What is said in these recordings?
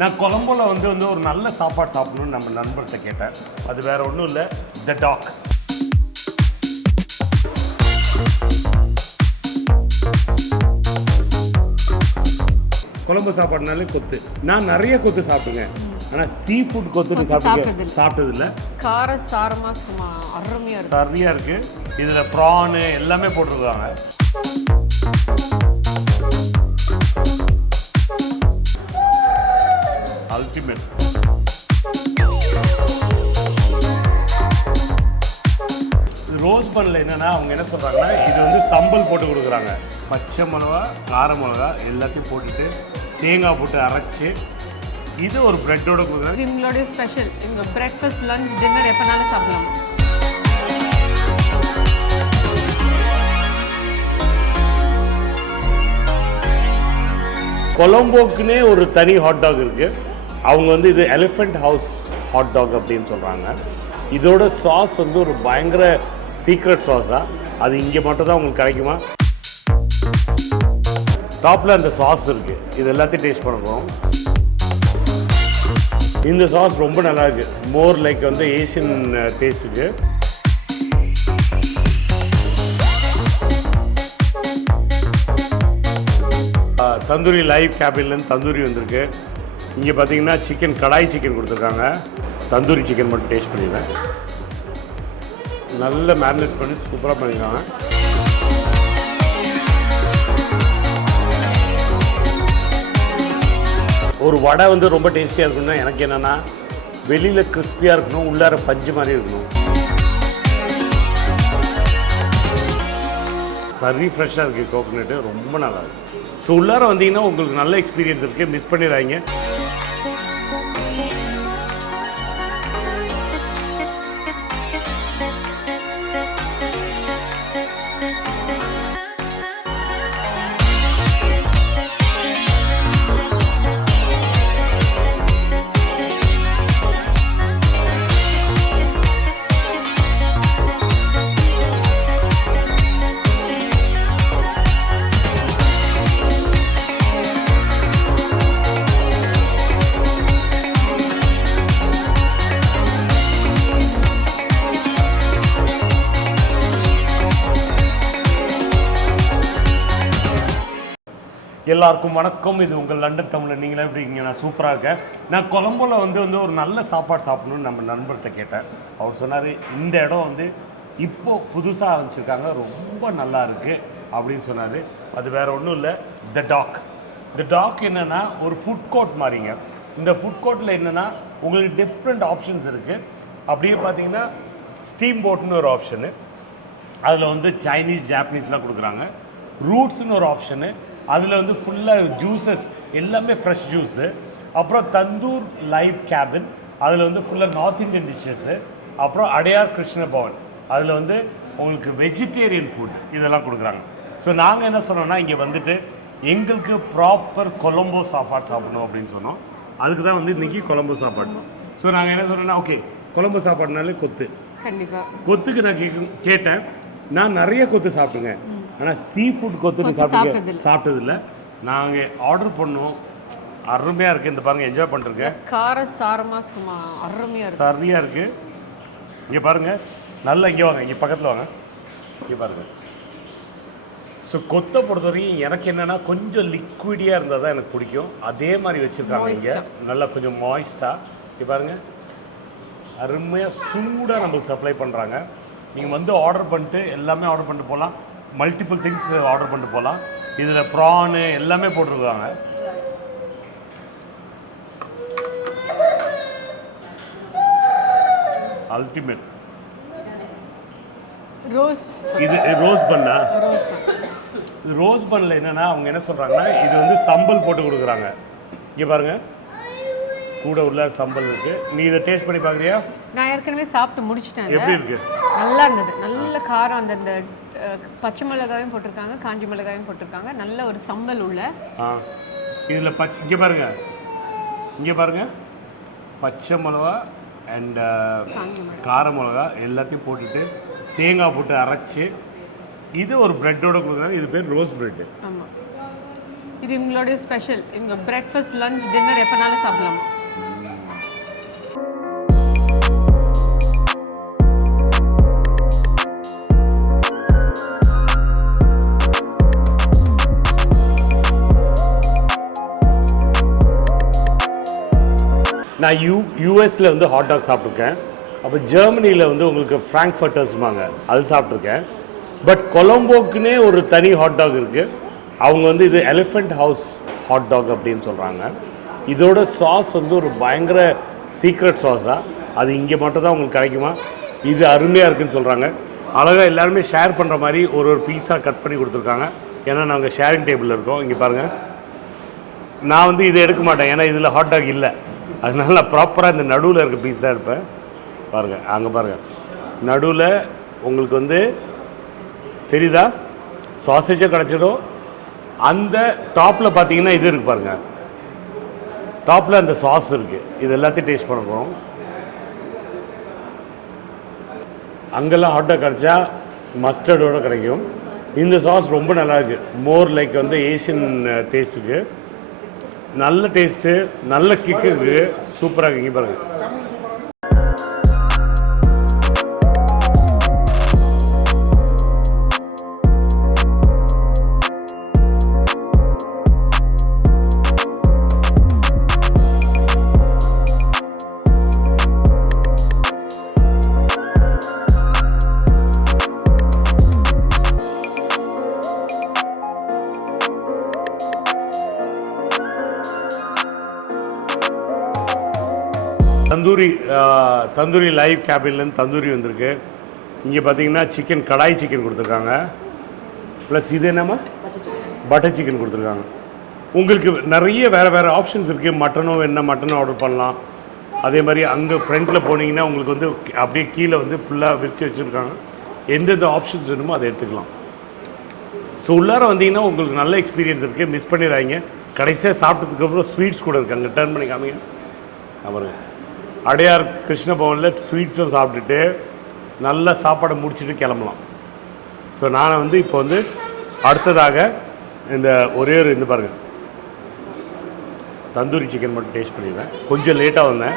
நான் கொலம்போல வந்து ஒரு நல்ல சாப்பாடு சாப்பிடணும்னு நம்ம நண்பர்கிட்ட கேட்டேன். அது வேற ஒன்றும் இல்லை, த டாக். கொலம்போ சாப்பாடுனாலே கொத்து. நான் நிறைய கொத்து சாப்பிட்டுங்க, ஆனால் சீ ஃபுட் கொத்து சாப்பிட்டது இல்லை. கார சாரமாக சும்மா அருமையாக இருக்கு, சரியாக இருக்குது. இதில் ப்ரானு எல்லாமே போட்டிருக்காங்க. அல்டிமேட். ரோஸ் பன்னில் என்னென்னா அவங்க என்ன சொல்கிறாங்கன்னா, இது வந்து சம்பல் போட்டு கொடுக்குறாங்க. பச்சை மிளகா, கார மிளகா எல்லாத்தையும் போட்டுட்டு தேங்காய் போட்டு அரைச்சி இது ஒரு பிரெட்டோட கொடுக்குறாங்க. இவங்களுடைய ஸ்பெஷல். இவங்க பிரேக்ஃபாஸ்ட், லஞ்ச், டின்னர் எப்போனாலும் சாப்பிடலாம். கொலம்போக்குன்னே ஒரு தனி ஹாட் டாக் இருக்குது. அவங்க வந்து இது எலிஃபெண்ட் ஹவுஸ் ஹாட் டாக் அப்படின்னு சொல்கிறாங்க. இதோட சாஸ் வந்து ஒரு பயங்கர சீக்ரெட் சாஸாக, அது இங்கே மட்டும் தான் உங்களுக்கு கிடைக்குமா. டாப்பில் அந்த சாஸ் இருக்குது, இது எல்லாத்தையும் டேஸ்ட் பண்ண போகிறோம். இந்த சாஸ் ரொம்ப நல்லா இருக்குது, மோர் லைக் வந்து ஏஷியன் டேஸ்ட்டுக்கு. தந்தூரி லைவ் கேபின்லேருந்து தந்தூரி வந்திருக்கு. இங்கே பார்த்தீங்கன்னா சிக்கன், கடாய் சிக்கன் கொடுத்துருக்காங்க. தந்தூரி சிக்கன் மட்டும் டேஸ்ட் பண்ணிடுவேன். நல்ல மேரினேட் பண்ணி சூப்பராக பண்ணியிருக்காங்க. ஒரு வடை வந்து ரொம்ப டேஸ்டியாக இருக்கணும்னா எனக்கு என்னென்னா, வெளியில் கிறிஸ்பியாக இருக்கணும், உள்ளார பஞ்சு மாதிரி இருக்கணும். சரி ஃப்ரெஷ்ஷாக இருக்குது கோகோனட்டு, ரொம்ப நல்லா இருக்குது. ஸோ உள்ளார வந்தீங்கன்னா உங்களுக்கு நல்ல எக்ஸ்பீரியன்ஸ் இருக்குது, மிஸ் பண்ணிடுறாங்க. எல்லாருக்கும் வணக்கம். இது உங்கள் லண்டன் தமிழ். நீங்களே எப்படி இருக்கீங்க? நான் சூப்பராக இருக்கேன். நான் கொலம்போவில் வந்து ஒரு நல்ல சாப்பாடு சாப்பிடணும்னு நம்ம நண்பர்கிட்ட கேட்டேன். அவர் சொன்னார், இந்த இடம் வந்து இப்போது புதுசாக ஆரம்பிச்சிருக்காங்க, ரொம்ப நல்லா இருக்குது அப்படின்னு சொன்னார். அது வேறு ஒன்றும் இல்லை, த டாக். த டாக் என்னென்னா ஒரு ஃபுட் கோர்ட் மாதிரிங்க. இந்த ஃபுட் கோர்ட்டில் என்னென்னா உங்களுக்கு டிஃப்ரெண்ட் ஆப்ஷன்ஸ் இருக்குது. அப்படியே பார்த்தீங்கன்னா ஸ்டீம் போட்னு ஒரு ஆப்ஷனு, அதில் வந்து சைனீஸ், ஜாப்பனீஸ்லாம் கொடுக்குறாங்க. ரூட்ஸ்னு ஒரு ஆப்ஷனு, அதில் வந்து ஃபுல்லாக ஜூஸஸ் எல்லாமே ஃப்ரெஷ் ஜூஸு. அப்புறம் தந்தூர் லைவ் கேபின், அதில் வந்து ஃபுல்லாக நார்த் இந்தியன் டிஷ்ஷஸ்ஸு. அப்புறம் அடையார் கிருஷ்ண பவன், அதில் வந்து உங்களுக்கு வெஜிடேரியன் ஃபுட் இதெல்லாம் கொடுக்குறாங்க. ஸோ நாங்கள் என்ன சொன்னோம்னா, இங்கே வந்துட்டு எங்களுக்கு ப்ராப்பர் கொலம்போ சாப்பாடு சாப்பிடணும் அப்படின்னு சொன்னோம். அதுக்கு தான் வந்து இன்றைக்கி கொலம்போ சாப்பாடு. ஸோ நாங்கள் என்ன சொன்னோன்னா, ஓகே கொலம்போ சாப்பாடுனாலே கொத்து. கண்டிப்பாக கொத்துக்கு நான் கேட்டேன். நான் நிறைய கொத்து சாப்பிட்டுங்க, ஆனால் சீ ஃபுட் கொத்துன்னு சாப்பிட்டது இல்லை. நாங்கள் ஆர்டர் பண்ணோம், அருமையாக இருக்குது. இந்த பாருங்கள், என்ஜாய் பண்ணிருக்கேன். கார சாரமாக சும்மா அருமையாக இருக்குது, சரியாக இருக்குது. இங்கே பாருங்கள், நல்லா இங்கே வாங்க, இங்கே பக்கத்தில் வாங்க, இங்கே பாருங்கள். ஸோ கொத்தை பொறுத்தவரைக்கும் எனக்கு என்னென்னா கொஞ்சம் லிக்விடியாக இருந்தால் தான் எனக்கு பிடிக்கும். அதே மாதிரி வச்சுருக்காங்க இங்கே, நல்லா கொஞ்சம் மாய்ஸ்டாக. இங்கே பாருங்கள், அருமையாக சூடாக நம்மளுக்கு சப்ளை பண்ணுறாங்க. நீங்கள் வந்து ஆர்டர் பண்ணிட்டு எல்லாமே ஆர்டர் பண்ணிட்டு போகலாம், மல்டிபிள் திங்ஸ் ஆர்டர் பண்ணிட்டு போகலாம். இதில் ப்ரானு எல்லாமே போட்டிருக்காங்க. அல்டிமேட். ரோஸ், இது ரோஸ் பண்ணா, ரோஸ் பன்னில் என்னென்னா அவங்க என்ன சொல்கிறாங்கன்னா, இது வந்து சம்பல் போட்டு கொடுக்குறாங்க. இங்கே பாருங்கள், கூட உள்ள சம்பல் இருக்குது. நீ இதை டேஸ்ட் பண்ணி பார்க்குறியா? நான் ஏற்கனவே சாப்பிட்டு முடிச்சிட்டேன். எப்படி இருக்குது? நல்லா இருந்தது, நல்ல காரம். அந்த பச்சை மிளகாயும் போட்டிருக்காங்க, காஞ்சி மிளகாயும் போட்டிருக்காங்க, நல்ல ஒரு சம்பல் உள்ள. இதில் இங்கே பாருங்கள், இங்கே பாருங்கள், பச்சை மிளகா அண்ட் கார மிளகா எல்லாத்தையும் போட்டுட்டு தேங்காய் போட்டு அரைச்சி இது ஒரு ப்ரெட்டோட கொடுக்குறாங்க. இது பேர் ரோஸ் ப்ரெட்டு. ஆமாம், இது இவங்களுடைய ஸ்பெஷல். இவங்க பிரேக்ஃபாஸ்ட் லஞ்ச் டின்னர் எப்போனாலும் சாப்பிடலாம். நான் யூஎஸில் வந்து ஹாட் டாக் சாப்பிட்ருக்கேன். அப்போ ஜெர்மனியில் வந்து உங்களுக்கு ஃப்ராங்க்ஃபர்ட்டர்ஸ்மாங்க அது சாப்பிட்ருக்கேன். பட் கொலம்போக்குன்னே ஒரு தனி ஹாட் டாக் இருக்குது. அவங்க வந்து இது எலிஃபெண்ட் ஹவுஸ் ஹாட் டாக் அப்படின்னு சொல்கிறாங்க. இதோட சாஸ் வந்து ஒரு பயங்கர சீக்ரெட் சாஸாக, அது இங்கே மட்டும் தான் உங்களுக்கு கிடைக்குமா. இது அருமையாக இருக்குதுன்னு சொல்கிறாங்க. அழகாக எல்லாருமே ஷேர் பண்ணுற மாதிரி ஒரு பீஸாக கட் பண்ணி கொடுத்துருக்காங்க. ஏன்னா நாங்கள் ஷேரிங் டேபிளில் இருக்கோம். இங்கே பாருங்கள், நான் வந்து இதை எடுக்க மாட்டேன் ஏன்னா இதில் ஹாட் டாக் இல்லை. அதனால நான் ப்ராப்பராக இந்த நடுவில் இருக்க பீஸ் தான் எடுப்பேன். பாருங்கள், அங்கே பாருங்கள், நடுவில் உங்களுக்கு வந்து தெரியுதா சாசேஜாக கிடச்சிடும். அந்த டாப்பில் பார்த்தீங்கன்னா இது இருக்குது பாருங்கள், டாப்பில் அந்த சாஸ் இருக்குது. இது எல்லாத்தையும் டேஸ்ட் பண்ண போகிறோம். அங்கெல்லாம் ஹாட் டாக் கிடச்சா மஸ்டர்டோடு கிடைக்கும். இந்த சாஸ் ரொம்ப நல்லா இருக்குது. மோர் லைக் வந்து ஏஷியன் டேஸ்ட்டுக்கு நல்ல டேஸ்ட்டு, நல்ல கிக்குக்கு சூப்பராக இருக்குது. பாருங்கள், தந்தூரி லைவ் கேபின்லேருந்து தந்தூரி வந்திருக்கு. இங்கே பார்த்தீங்கன்னா சிக்கன், கடாய் சிக்கன் கொடுத்துருக்காங்க. ப்ளஸ் இது என்னம்மா பட்டர் சிக்கன் கொடுத்துருக்காங்க. உங்களுக்கு நிறைய வேறு ஆப்ஷன்ஸ் இருக்குது. மட்டனும் என்ன மட்டனும் ஆர்டர் பண்ணலாம். அதே மாதிரி அங்கே ஃப்ரண்ட்டில் போனீங்கன்னா உங்களுக்கு வந்து அப்படியே கீழே வந்து ஃபுல்லாக விரிச்சு வச்சுருக்காங்க. எந்தெந்த ஆப்ஷன்ஸ் வேணுமோ அதை எடுத்துக்கலாம். ஸோ உள்ளார வந்தீங்கன்னா உங்களுக்கு நல்ல எக்ஸ்பீரியன்ஸ் இருக்குது, மிஸ் பண்ணிடுறாங்க. கடைசியாக சாப்பிட்டதுக்கப்புறம் ஸ்வீட்ஸ் கூட இருக்குது. அங்கே டர்ன் பண்ணி காமிங்க. அப்புறம் அடையார் கிருஷ்ணபவனில் ஸ்வீட்ஸும் சாப்பிட்டுட்டு நல்ல சாப்பாடை முடிச்சுட்டு கிளம்பலாம். ஸோ நான் வந்து இப்போ வந்து அடுத்ததாக இந்த ஒரே ஒரு இந்த பாருங்கள் தந்தூரி சிக்கன் மட்டும் டேஸ்ட் பண்ணிடுறேன். கொஞ்சம் லேட்டாக வந்தேன்.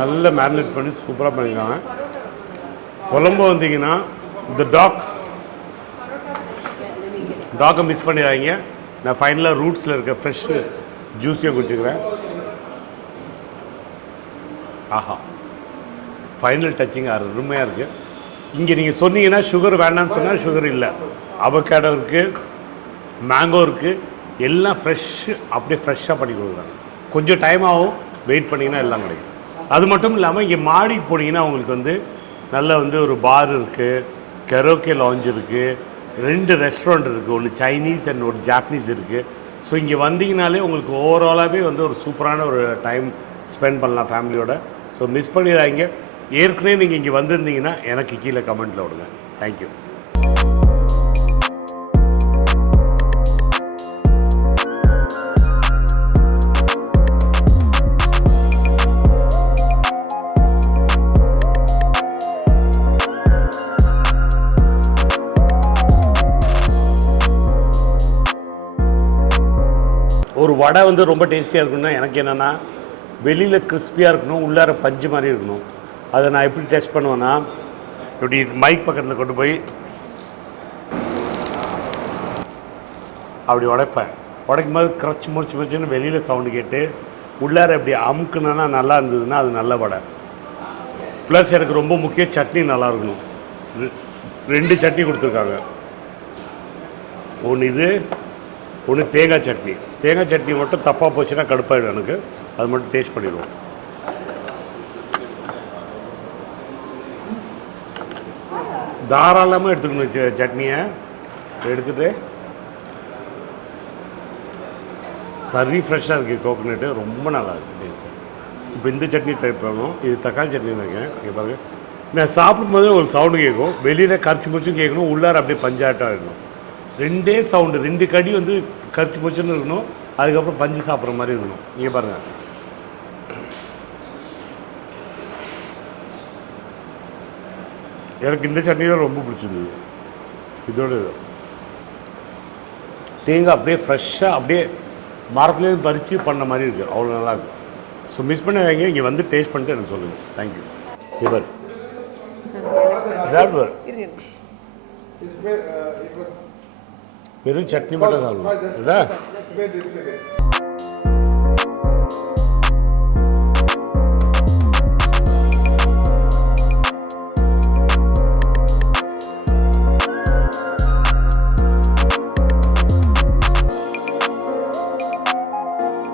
நல்ல மேரினேட் பண்ணி சூப்பராக பண்ணியிருக்காங்க. கொலம்போ வந்தீங்கன்னா இந்த டாக்கை மிஸ் பண்ணிடுறாங்க. நான் ஃபைனலாக ரூட்ஸில் இருக்க ஃப்ரெஷ் ஜூஸையும் குடிச்சுக்கிறேன். ஆஹா, ஃபைனல் டச்சிங் அருமையாக இருக்குது. இங்கே நீங்கள் சொன்னீங்கன்னா சுகர் வேண்டாம்னு சொன்னால் சுகர் இல்லை. அவகேடோ இருக்குது, மேங்கோ இருக்குது, எல்லாம் ஃப்ரெஷ்ஷு அப்படியே ஃப்ரெஷ்ஷாக பண்ணி கொடுக்குறாங்க. கொஞ்சம் டைம் ஆகும், வெயிட் பண்ணிங்கன்னா எல்லாம் கிடைக்கும். அது மட்டும் இல்லாமல் இங்கே மாடிக்கு போனீங்கன்னா உங்களுக்கு வந்து நல்ல வந்து ஒரு பார் இருக்குது, கெரோக்கே லாஞ்ச் இருக்குது, 2 ரெஸ்டாரண்ட் இருக்குது. ஒன்று சைனீஸ் அண்ட் ஒரு ஜாப்பனீஸ் இருக்குது. ஸோ இங்கே வந்தீங்கனாலே உங்களுக்கு ஓவராலாகவே வந்து ஒரு சூப்பரான ஒரு டைம் ஸ்பெண்ட் பண்ணலாம் ஃபேமிலியோட. ஸோ மிஸ் பண்ணிடுறாங்க. ஏற்கனவே நீங்கள் இங்கே வந்திருந்தீங்கன்னா எனக்கு கீழே கமெண்ட்டில் விடுங்க. தேங்க்யூ. ஒரு வடை வந்து ரொம்ப டேஸ்டியாக இருக்கணும்னா எனக்கு என்னென்னா வெளியில் கிறிஸ்பியாக இருக்கணும், உள்ளார பஞ்சு மாதிரி இருக்கணும். அதை நான் எப்படி டெஸ்ட் பண்ணுவேன்னா, இப்படி மைக் பக்கத்தில் கொண்டு போய் அப்படி உடைப்பேன். உடைக்கும் போது கிரச் முடிச்சுன்னு வெளியில் சவுண்டு கேட்டு உள்ளார இப்படி அமுக்குனா நல்லா இருந்ததுன்னா அது நல்ல வடை. ப்ளஸ் எனக்கு ரொம்ப முக்கிய சட்னி நல்லா இருக்கணும். 2 சட்னி கொடுத்துருக்காங்க. ஒன்று இது, ஒன்று தேங்காய் சட்னி. தேங்காய் சட்னி மட்டும் தப்பாக போச்சுன்னா கடுப்பாயிடும் எனக்கு. அது மட்டும் டேஸ்ட் பண்ணிடுவோம். தாராளமாக எடுத்துக்கணும் சட்னியை. எடுத்துகிட்டு சரி ஃப்ரெஷ்ஷாக இருக்குது. கோகோனட்டு ரொம்ப நல்லா இருக்குது டேஸ்ட்டு. இப்போ இந்த சட்னி ட்ரை பண்ணணும். இது தக்காளி சட்னி நினைக்கிறேன். இங்கே பாருங்கள், நான் சாப்பிடும்போது உங்களுக்கு சவுண்டு கேட்கும், வெளியில் கரிச்சு முச்சும் கேட்கணும், உள்ளார அப்படியே பஞ்சாட்டம் இருக்கணும். 2 சவுண்டு, 2 கடி வந்து கரிச்சு முச்சுன்னு இருக்கணும். அதுக்கப்புறம் பஞ்சு சாப்பிட்ற மாதிரி இருக்கணும். இங்கே பாருங்கள், எனக்கு இந்த சட்னி தான் ரொம்ப பிடிச்சிருந்தது. இதோட தேங்காய் அப்படியே ஃப்ரெஷ்ஷாக அப்படியே மரத்துலேருந்து பறித்து பண்ண மாதிரி இருக்குது, அவ்வளோ நல்லாயிருக்கும். ஸோ மிஸ் பண்ணாதீங்க, இங்கே வந்து டேஸ்ட் பண்ணிட்டு எனக்கு சொல்லுங்கள். தேங்க்யூ. இவர் சாப்பிடுவார், வெறும் சட்னி மட்டும் சாப்பிடுவோம்.